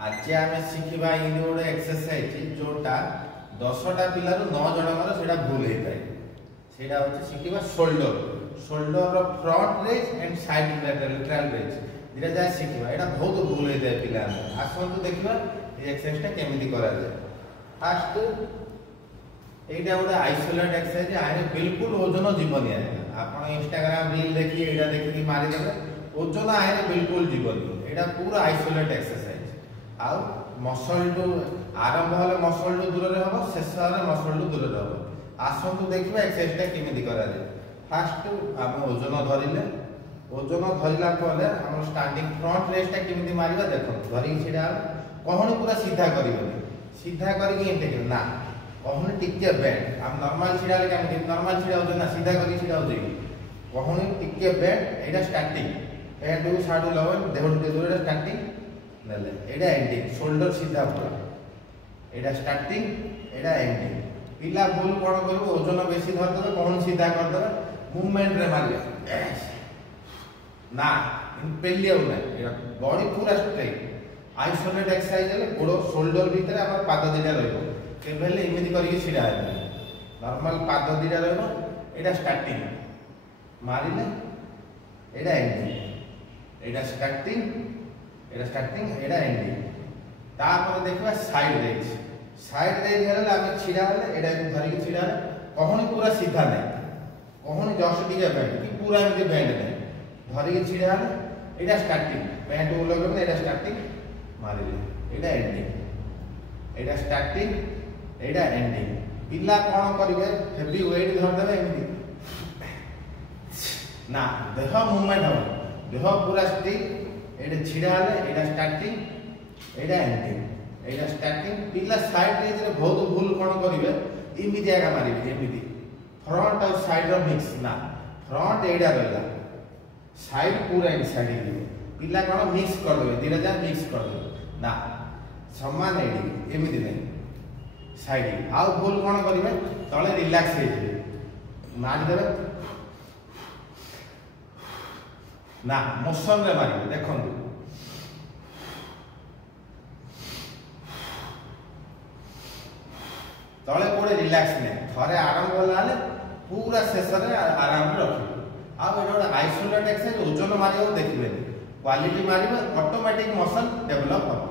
आज आम शिखा इन गोटे एक्सरसाइज जोटा 10टा पिलू 9 जनकर से भूल होता है से Shikha shoulder shoulder front raise and side lateral raise दुटा जहाँ शिखा यहाँ बहुत भूल होता है पिला आसतु देखा एक्सरसाइज केमी करा फास्ट यहाँ गोटे आइसोलेट एक्सरसाइज आए बिल्कुल ओजन जीवनी आप इंस्टाग्राम रील देखिए यहाँ देखिए मारिदे ओजन आए बिल्कुल जीवनी यहाँ पूरा आइसोलेट एक्सरसाइज आउ मसल टू आरंभ हेल्ले मसल टू दूर हम शेष मसल टू दूर हम आसतु देखा एक्सरसाइज केमी करा फास्ट आम ओजन धरले ओजन धरला आम स्टार्टिंग फ्रंट रेस्टा केमी मारिबा देखो धरिक छिड़ा कहूँ पूरा सीधा करेंगे सीधा करके ना कहूँ टिके बेंड आम नॉर्मल छिड़ा केमी नॉर्मल छिड़ा हो ना सीधा करके छिड़ा हो कहूँ टिके बेंड यहाँ स्टार्टिंग पैंट को साड़ू लगे देह दूर स्टार्टिंग एडा एंडिंग शोल्डर सीधा पूरा एडा स्टार्टिंग एडा एंडिंग पिला भूल कौन कर ओजन बेसी धरदे कौन सीधा करदे मूवमेंट रे मारे ना पेलिया ना बॉडी पूरा स्ट्रेट आइसोलेट एक्सरसाइज है गोड़ शोल्डर भितर आम पाद दीटा रही करके छिड़ा नॉर्मल पाद दीटा रहा स्टार्टिंग मारिले एडा एंडिंग एडा स्टार्टिंग एडा एंडिंग तापर देखा साइड रेज हेल्ले आम छिड़ा हेल्ले धरिक छिड़ा कहूँ पूरा सीधा नहीं कहूँ जस्ट टी बेंड कि पूरा एमती बेंड नहीं धरिक छिड़ा हेल्ले यहाँ स्टार्टिंग पैंट को लगे यहाँ स्टार्टिंग मारिले यहाँ एंडिंग यहाँ स्टार्टिंग यहाँ एंडिंग पिला कौन करेंगे हेवी वेट धरदे एमती ना देह मूवमेंट हम देह पूरा स्टिक ये छिड़ा यहाँ स्टार्टिंग यहाँ एंडिंग यहाँ स्टार्टिंग पिला साइड रेज बहुत भूल कौन करेंगे इमती आगे मारे एमती फ्रंट और साइड मिक्स ना फ्रंट यहाँ रहा साइड पूरा साइड पिला कौन मिक्स करदे दुटा जहाँ मिक्स करदे ना समान एमती नहीं साइड आउ भूल कौन करेंगे तले रिलैक्स मारिदे ना मोशन रे मारे देखो तले कोड़े रिलैक्स नहीं थे आरंभ होगा पूरा शेष आराम रख आइसोलेट एक्सरसाइज ओजन मारे देखिए क्वालिटी मारे ऑटोमेटिक मसल डेवलप हम